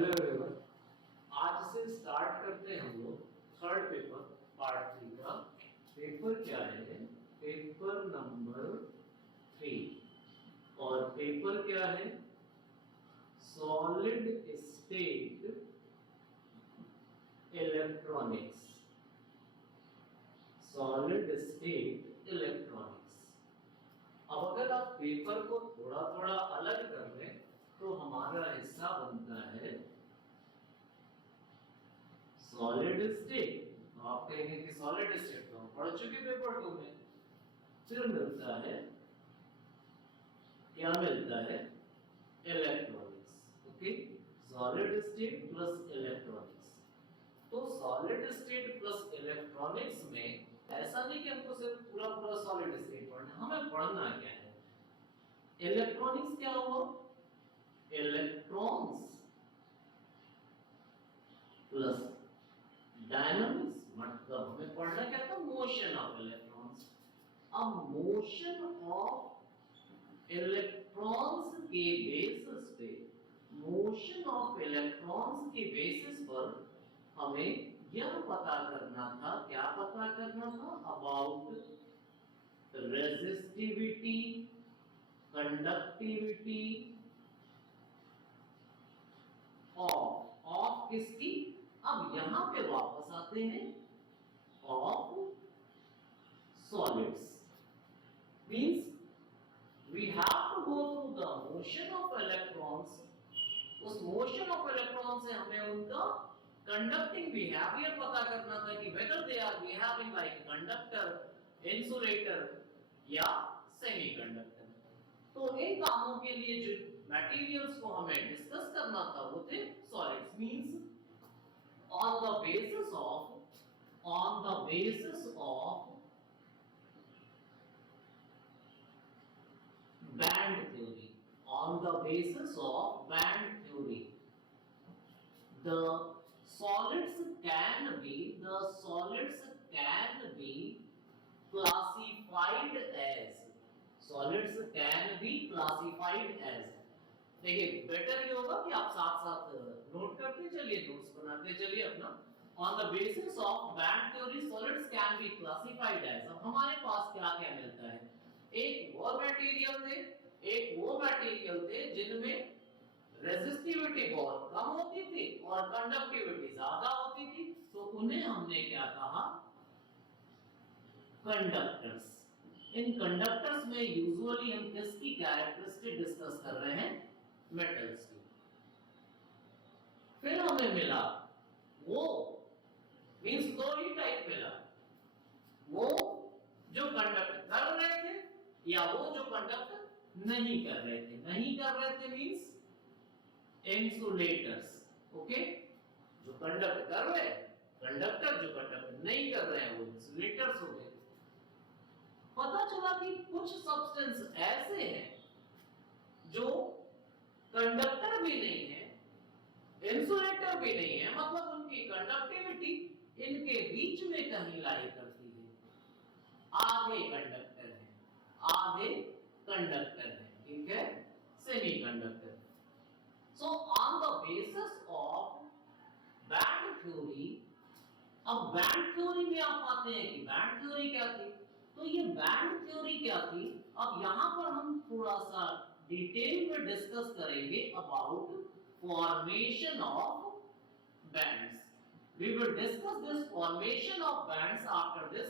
Hello everyone. आज से start करते हैं हम लोग थर्ड पेपर पार्ट 3 का। पेपर क्या है? पेपर नंबर 3 और पेपर क्या है? Solid state electronics. Solid state electronics. अब अगर आप पेपर को थोड़ा थोड़ा अलग कर लें तो हमारा हिस्सा बनता है सॉलिड स्टेट। आप कहेंगे कि सॉलिड स्टेट तो हम पढ़ चुके पेपर 2 में। फिर मिलता है, क्या मिलता है? Electronics. Okay, solid state plus electronics. तो सॉलिड स्टेट प्लस इलेक्ट्रॉनिक्स में ऐसा नहीं कि हमको सिर्फ पूरा पूरा सॉलिड स्टेट पढ़ना, हमें पढ़ना क्या है? इलेक्ट्रॉनिक्स क्या हुआ? इलेक्ट्रॉन्स प्लस डायनामिक्स, मतलब हमें पढ़ना क्या था? Motion of electrons. अब मोशन ऑफ इलेक्ट्रॉन्स के बेसिस पे, मोशन ऑफ इलेक्ट्रॉन्स के बेसिस पर हमें यह पता करना था, क्या पता करना था? अबाउट रेजिस्टिविटी, कंडक्टिविटी ऑफ किसकी? अब यहां पे वापस आते हैं of solids. Means we have to go through the motion of electrons. उस मोशन ऑफ इलेक्ट्रॉन से हमें उनका कंडक्टिंग बिहेवियर पता करना था कि whether they are behaving like conductor, insulator या सेमीकंडक्टर। तो इन कामों के लिए जो मटेरियल्स को हमें डिस्कस करना था वो थे solids. Means on the basis of band theory, on the basis of band theory, the solids can be classified as, देखिए बेटर ये होगा कि आप साथ साथ नोट करते चलिए, नोट्स बनाते चलिए अपना। On the basis of band theory solids can be classified as. अब हमारे पास क्या क्या मिलता है? एक वो मटेरियल थे जिनमें रेजिस्टिविटी बहुत कम होती थी और कंडक्टिविटी ज्यादा होती थी, तो उन्हें हमने क्या कहा? कंडक्टर्स। इन कंडक्टर्स में यूजुअली हम किसकी कैरेक्टरिस्टिक डिस्कस कर रहे हैं? मेटल्स की। फिर हमें मिला वो, मींस दो ही टाइप मिला, वो जो कंडक्ट कर रहे थे या वो जो कंडक्ट नहीं कर रहे थे मींस इंसुलेटर्स। ओके, जो कंडक्ट कर रहे हैं कंडक्टर, जो कंडक्ट नहीं कर रहे हैं वो इंसुलेटर्स हो गए। पता चला कि कुछ सब्सटेंस ऐसे हैं जो कंडक्टर भी नहीं है, इंसुलेटर भी नहीं है, मतलब उनकी कंडक्टिविटी इनके बीच में कहीं लाई करती है। आधे कंडक्टर है, ठीक है, semiconductor. So on the basis of band theory, अब बैंड थ्योरी में आप आते हैं कि बैंड थ्योरी क्या थी? तो ये बैंड थ्योरी क्या थी? अब यहां पर हम थोड़ा सा डिटेल में डिस्कस करेंगे about formation of bands. We will discuss this formation of bands after this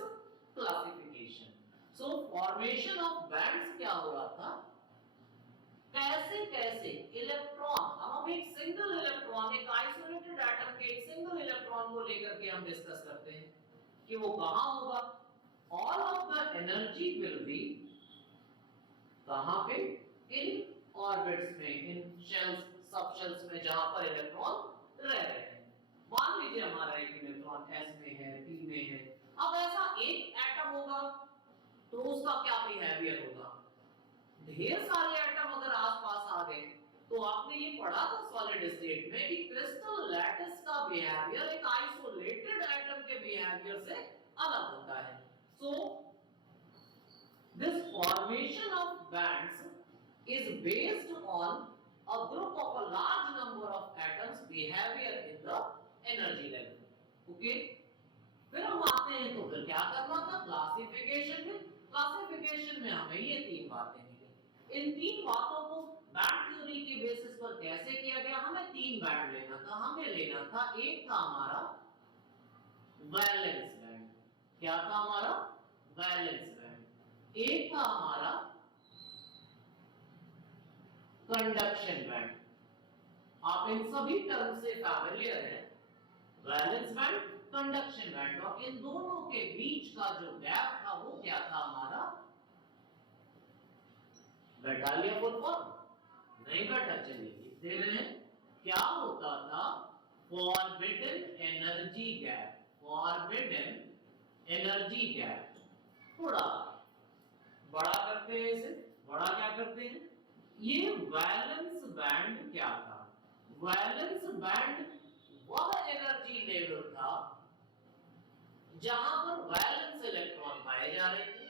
classification. So formation of bands क्या हो रहा था? कैसे कैसे इलेक्ट्रॉन, हम एक सिंगल इलेक्ट्रॉन, एक आइसोलेटेड एटम के एक सिंगल इलेक्ट्रॉन को लेकर के हम डिस्कस करते हैं कि वो कहां होगा। All of the energy will be कहां पे? इन ऑर्बिट्स में, इन शेल्स, सब शेल्स में जहां पर इलेक्ट्रॉन रह रहे हैं। मान लीजिए हमारा एक इलेक्ट्रॉन s में है, p में है। अब ऐसा एक एटम होगा तो उसका क्या बिहेवियर होगा? ढेर सारे एटम अगर आसपास आ गए तो आपने ये पढ़ा था सॉलिड स्टेट में कि क्रिस्टल लैटिस का बिहेवियर एक आइसोलेटेड एटम के बिहेवियर से अलग होता है। So this formation of bands is based on a group of a large number of atoms behavior in the energy level. Okay, फिर हम आते हैं तो फिर क्या करना था क्लासिफिकेशन में। क्लासिफिकेशन में हमें ये तीन बातें मिली। इन तीन बातों को बैंड थ्योरी के बेसिस पर कैसे किया गया, हमें तीन बैंड लेना था। हमें लेना था, एक था हमारा वैलेंस बैंड, क्या था हमारा वैलेंस बैंड, एक था हमारा कंडक्शन बैंड। आप इन सभी टर्म से फैमिलियर हैं, वैलेंस बैंड, कंडक्शन बैंड, और इन दोनों के बीच का जो गैप था वो क्या था हमारा, बैठा लिया फुल फॉर्म, नहीं बैठा, चलिए लिख दे रहे हैं। क्या होता था, forbidden energy gap, forbidden energy gap. थोड़ा बड़ा करते हैं इसे, बड़ा क्या करते हैं, ये वैलेंस बैंड क्या था, वैलेंस बैंड वह एनर्जी लेवल था जहां पर वैलेंस इलेक्ट्रॉन पाए जा रहे थे।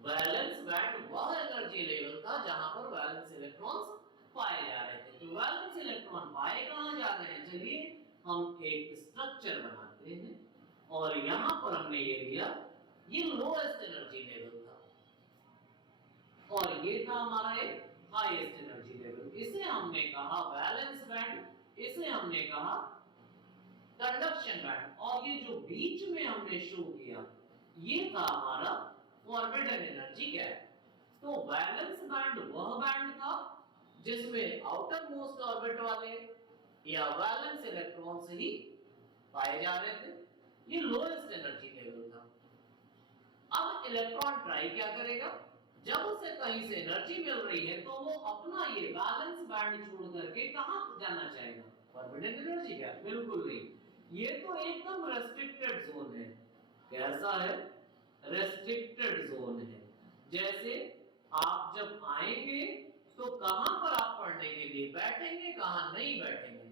वैलेंस बैंड वह एनर्जी लेवल था जहां पर वैलेंस इलेक्ट्रॉन्स पाए जा रहे थे। तो वैलेंस इलेक्ट्रॉन पाए कहां जा रहे हैं, चलिए हम एक स्ट्रक्चर बनाते हैं और यहां पर हमने ये लिया, ये लोएस्ट एनर्जी लेवल था और ये था हमारा एक हाईएस्ट एनर्जी लेवल। इसे हमने कहा वैलेंस बैंड, इसे हमने कहा कंडक्शन बैंड, और ये जो बीच में हमने शो किया ये था हमारा फॉरबिडन एनर्जी गैप। तो वैलेंस बैंड वह बैंड था जिसमें आउटर मोस्ट ऑर्बिट वाले या वैलेंस इलेक्ट्रॉन्स ही पाए जा रहे थे, ये लोएस्ट एनर्जी लेवल था। अब इलेक्ट्रॉन ट्राई क्या करेगा, जब उसे कहीं से एनर्जी मिल रही है तो वो अपना ये वैलेंस बैंड छोड़ करके कहां जाना चाहेगा, फॉरबिडन एनर्जी गैप, बिल्कुल नहीं, ये तो एकदम रेस्ट्रिक्टेड जोन है। कैसा है, रेस्ट्रिक्टेड जोन है। जैसे आप जब आएंगे तो कहां पर आप पढ़ने के लिए बैठेंगे, कहां नहीं बैठेंगे,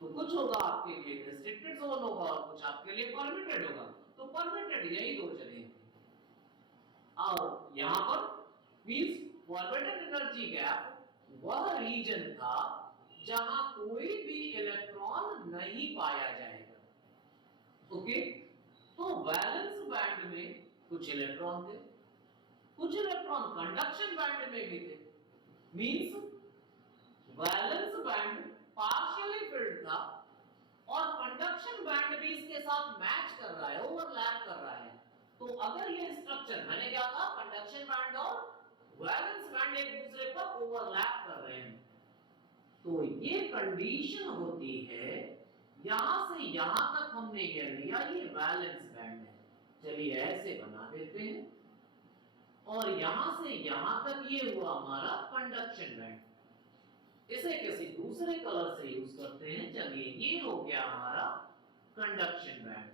तो कुछ होगा आपके लिए रेस्ट्रिक्टेड जोन होगा और कुछ आपके लिए परमिटेड होगा। तो परमिटेड यही दो चलेंगे, और यहां पर मींस फॉरबिडन एनर्जी गैप वह रीजन था जहां कोई भी इलेक्ट्रॉन नहीं पाया जाएगा। ओके, तो वैलेंस बैंड में कुछ इलेक्ट्रॉन थे, कुछ इलेक्ट्रॉन कंडक्शन बैंड में भी थे। Means valence band partially field था और कंडक्शन बैंड भी इसके साथ मैच कर रहा है, ओवरलैप कर रहा है। तो अगर ये स्ट्रक्चर, मैंने क्या कहा, कंडक्शन बैंड और वैलेंस बैंड एक दूसरे पर ओवरलैप कर रहे हैं, तो ये कंडीशन होती है, यहां से यहां तक हमने ये लिया, ये वैलेंस बैंड है। चलिए ऐसे बना देते हैं, और यहां से यहां तक ये हुआ हमारा कंडक्शन बैंड। इसे किसी दूसरे कलर से यूज करते हैं, चलिए ये हो गया हमारा कंडक्शन बैंड।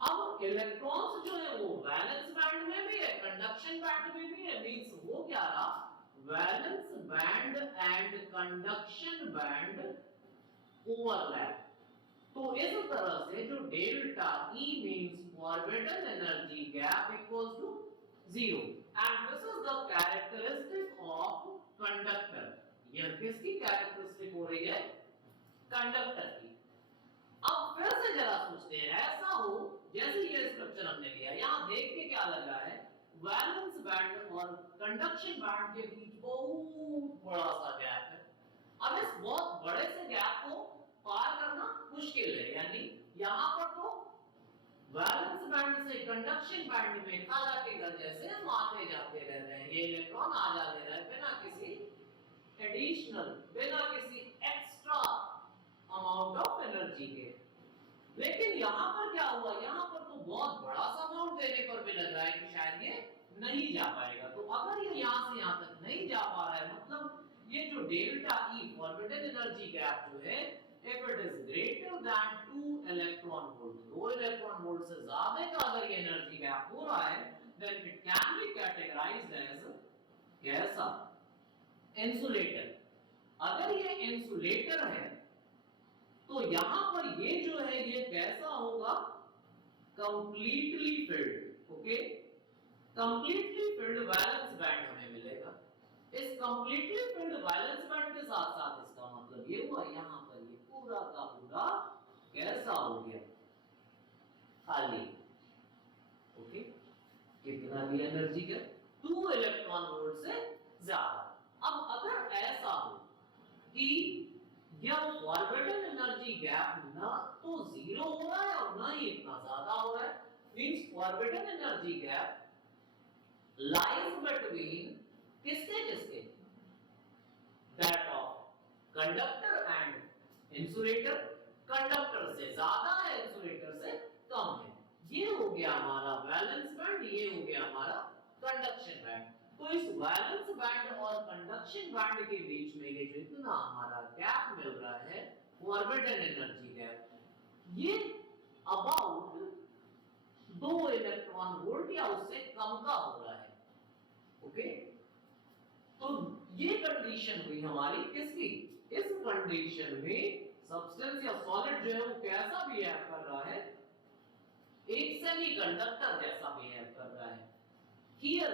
अब इलेक्ट्रॉन्स जो है वो वैलेंस बैंड में भी है, कंडक्शन बैंड में भी है, मींस वो क्या रहा, valence band and conduction band overlap. तो इस तरह से जो delta E means forbidden energy gap equals to 0, and this is the characteristic of conductor. यह किसकी कैरेक्टरिस्टिक हो रही है, कंडक्टर की। अब फिर से जरा सोचते हैं, ऐसा हो जैसे ये स्ट्रक्चर हमने लिया, यहां देख के क्या लग रहा है, वैलेंस बैंड और कंडक्शन बैंड के बीच बहुत बड़ा सा गैप है। अब इस बहुत बड़े से गैप को पार करना मुश्किल है, यानी यहां पर तो वैलेंस बैंड से कंडक्शन बैंड में खाला के घर जैसे हम आते जाते रह रहे हैं, ये इलेक्ट्रॉन आ जा ले रहा है बिना किसी एडिशनल, बिना किसी एक्स्ट्रा अमाउंट ऑफ एनर्जी के। लेकिन यहां पर क्या हुआ, यहां पर तो बहुत बड़ा सा अमाउंट देने पर भी लग रहा है कि शायद ये नहीं जा पाएगा। तो अगर ये यहां से यहां तक नहीं जा पा रहा है, मतलब ये जो delta E forbidden energy gap जो है, if it is greater than 2 electron volt, 2 electron volt से ज्यादा का अगर ये एनर्जी गैप हो रहा है, then it can be categorized as कैसा, इंसुलेटर। अगर ये इंसुलेटर है तो यहां पर ये जो है ये कैसा होगा, completely filled. Okay, completely filled valence band हमें मिलेगा। इस कंप्लीटली फिल्ड वैलेंस बैंड के साथ साथ इसका मतलब ये हुआ यहाँ पर ये पूरा का पूरा कैसा हो गया, खाली। ओके, कितना भी एनर्जी का 2 इलेक्ट्रॉन वोल्ट से ज्यादा। अब अगर ऐसा हो कि यह ऑर्बिटल एनर्जी गैप ना तो जीरो हो रहा है और ना ही इतना ज्यादा हो रहा है, means orbital energy gap lies between किसके किसके, that of conductor and insulator. Conductor से ज्यादा है, इंसुलेटर से कम है। ये हो गया हमारा वैलेंस बैंड, ये हो गया हमारा कंडक्शन बैंड। तो इस वैलेंस बैंड और कंडक्शन बैंड के बीच में ये जो इतना हमारा गैप मिल रहा है ऑर्बिटल एनर्जी गैप, ये अबाउट 2 इलेक्ट्रॉन वोल्ट या उससे कम का हो रहा है। ओके, तो ये कंडीशन हुई हमारी किसकी, इस कंडीशन में सब्सटेंस या सॉलिड जो है वो कैसा बिहेव कर रहा है, एक सेमीकंडक्टर जैसा बिहेव कर रहा है। Here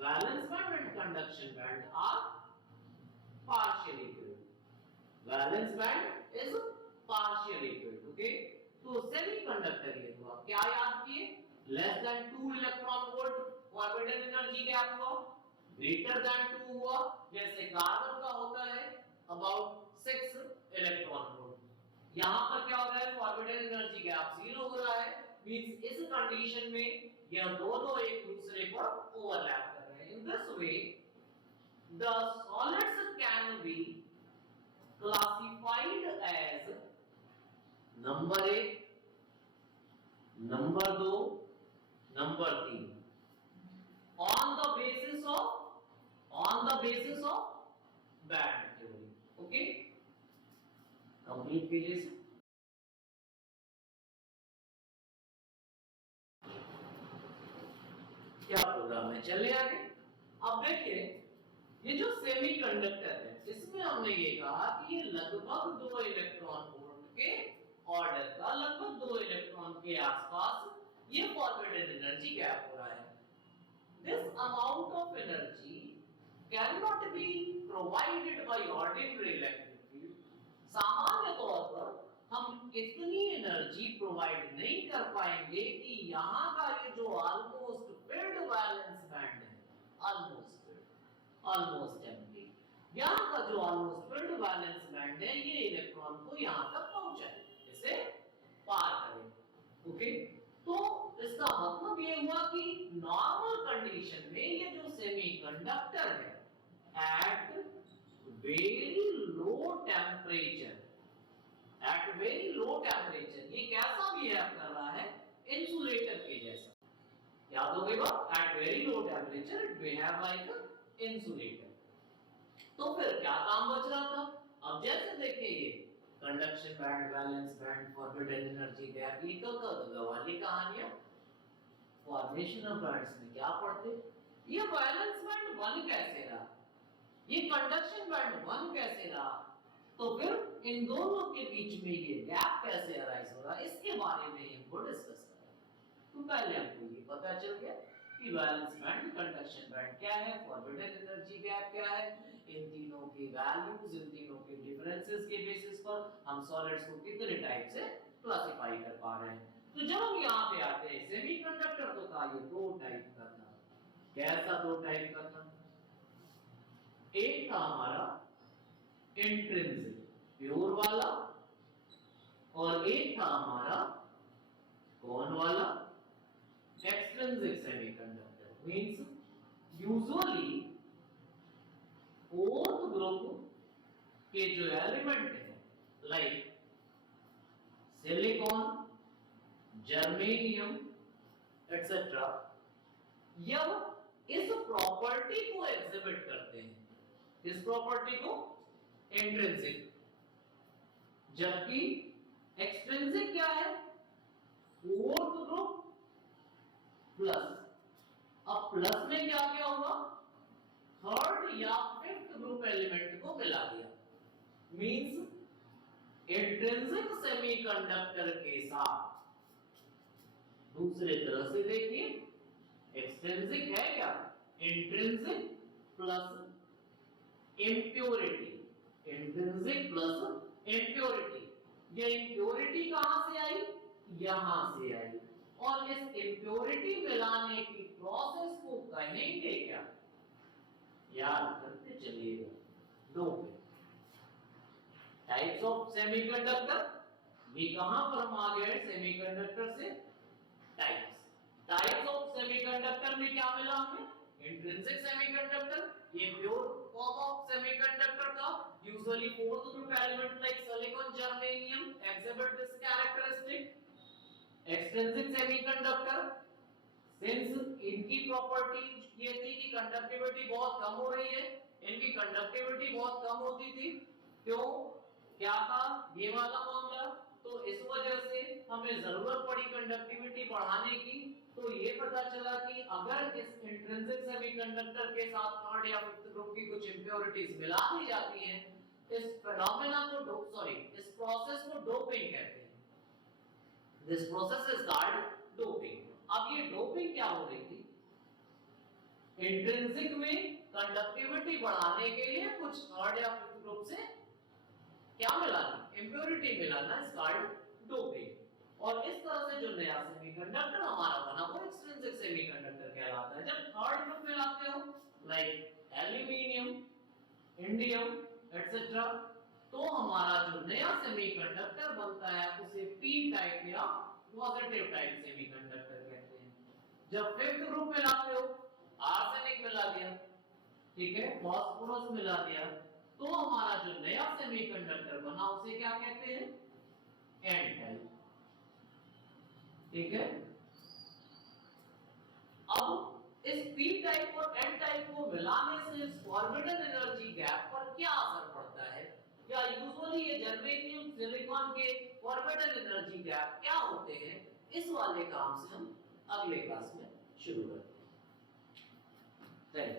valence band and conduction band are partially filled. Valence band is partially filled. Okay, तो सेमीकंडक्टर ये हुआ, क्या याद किए, less than 2 electron volt orbital energy gap हुआ, ग्रेटर देन 2 हुआ, जैसे कार्बन का होता है अबाउट 6 इलेक्ट्रॉन वोल्ट। यहां पर क्या हो रहा है, ऑर्बिटल एनर्जी गैप 0 हो रहा है, मींस इस कंडीशन में यह दोनों एक दूसरे पर ओवरलैप कर रहे हैं। In this way the solids can be classified as number 1, number 2, number 3 on the basis of band theory. Okay, complete कीजिए। क्या प्रोग्राम है, चलिए आगे। अब देखिए ये जो सेमीकंडक्टर है इसमें हमने ये कहा कि ये लगभग 2 इलेक्ट्रॉन वोल्ट के ऑर्डर का, लगभग 2 इलेक्ट्रॉन के आसपास ये ऑर्बिटल एनर्जी गैप हो रहा है। This amount of energy can not be provided by ordinary electric field. सामान्य तौर पर हम इतनी एनर्जी प्रोवाइड नहीं कर पाएंगे कि यहाँ का ये जो ऑलमोस्ट फिल्ड वैलेंस बैंड है, ऑलमोस्ट एम्प्टी, यहाँ का जो ऑलमोस्ट फिल्ड वैलेंस बैंड है ये इलेक्ट्रॉन को यहाँ तक पहुंचाए, इसे पार करे। ओके, तो इसका मतलब ये हुआ कि नॉर्मल कंडीशन में ये जो सेमीकंडक्टर है एट वेरी लो टेम्परेचर, ये कैसा बिहेव कर रहा है, इंसुलेटर के जैसा। याद हो गई बात, at very low temperature it behave like insulator. तो फिर क्या काम बच रहा था, अब जैसे देखिए ये conduction band, valence band, orbital energy gap, ये वाली कहानियां फॉर्मेशन ऑफ बैंड्स में क्या पढ़ते, ये वैलेंस बैंड 1 कैसे रहा, ये कंडक्शन बैंड 1 कैसे रहा, तो फिर इन दोनों के बीच में ये गैप कैसे अराइज हो रहा है, इसके बारे में हमको डिस्कस करना है। तो पहले हमको ये पता चल गया कि वैलेंस बैंड, कंडक्शन बैंड क्या है, ऑर्बिटल एनर्जी गैप क्या है, इन तीनों की वैल्यूज, इन तीनों के डिफरेंसेस के बेसिस पर हम सॉलिड्स को कितने टाइप से क्लासिफाई कर पा रहे हैं। तो जब हम यहाँ पे आते हैं सेमीकंडक्टर, तो था ये 2 टाइप का था। कैसा 2 टाइप का था, एक था हमारा इंट्रिंसिक प्योर वाला और एक था हमारा कौन वाला, extrinsic semiconductor. Means usually 4th group के जो एलिमेंट है लाइक सिलिकॉन, जर्मेनियम एटसेट्रा, यह इस प्रॉपर्टी को एग्जिबिट करते हैं, इस प्रॉपर्टी को इंट्रिंसिक, जबकि एक्सट्रिंसिक क्या है, 4th ग्रुप प्लस। अब प्लस में क्या क्या होगा, 3rd या 5th ग्रुप एलिमेंट को मिला दिया। मींस इंट्रिंसिक सेमीकंडक्टर के साथ, दूसरे तरह से देखिए एक्सट्रिंसिक है क्या, intrinsic plus impurity, intrinsic plus impurity. ये इम्प्योरिटी कहां से आई, यहां से आई, और इस इम्प्योरिटी मिलाने की प्रोसेस को कहेंगे क्या, याद करते चलिएगा, डोपिंग। टाइप्स ऑफ सेमीकंडक्टर, ये कहां पर हम आ गए सेमीकंडक्टर से, टाइप्स। टाइप्स ऑफ सेमीकंडक्टर में क्या मिला हमें, इंट्रिंसिक सेमीकंडक्टर, ये प्योर फॉर्म ऑफ सेमीकंडक्टर था, usually fourth group element like silicon germanium exhibit this characteristic। Extrinsic semiconductor, since इनकी प्रॉपर्टी ये थी कि कंडक्टिविटी बहुत कम हो रही है, इनकी कंडक्टिविटी बहुत कम होती थी, क्यों, क्या था ये वाला मामला, तो इस वजह से हमें जरूरत पड़ी कंडक्टिविटी बढ़ाने की। तो ये पता चला कि अगर इस इंट्रिंसिक सेमीकंडक्टर के साथ थर्ड या फिफ्थ ग्रुप की कुछ इंप्योरिटीज मिला दी जाती हैं, इस फिनोमेना को इस प्रोसेस को डोपिंग कहते हैं। This process is called doping। अब ये डोपिंग क्या हो रही थी, इंट्रिंसिक में कंडक्टिविटी बढ़ाने के लिए कुछ थर्ड या फिफ्थ ग्रुप से क्या मिलाना, इंप्योरिटी मिलाना, इज कॉल्ड डोपिंग। और इस तरह से जो नया सेमीकंडक्टर हमारा बना वो एक्सट्रिंसिक सेमीकंडक्टर कहलाता है। जब थर्ड ग्रुप मिलाते हो लाइक एल्यूमिनियम, इंडियम एटसेट्रा, तो हमारा जो नया सेमीकंडक्टर बनता है उसे पी टाइप या पॉजिटिव टाइप सेमीकंडक्टर कहते हैं। जब फिफ्थ ग्रुप में लाते हो, आर्सेनिक मिला दिया, ठीक है, फास्फोरस मिला दिया, तो हमारा जो नया सेमीकंडक्टर बना उसे क्या कहते हैं, एन टाइप, ठीक है। अब इस पी टाइप और एन टाइप को मिलाने से इस फॉर्बिडन एनर्जी गैप पर क्या असर पड़ता है, या यूजुअली ये जर्मेनियम सिलिकॉन के फॉर्बिडन एनर्जी गैप क्या होते हैं, इस वाले काम से हम अगले क्लास में शुरू करते हैं।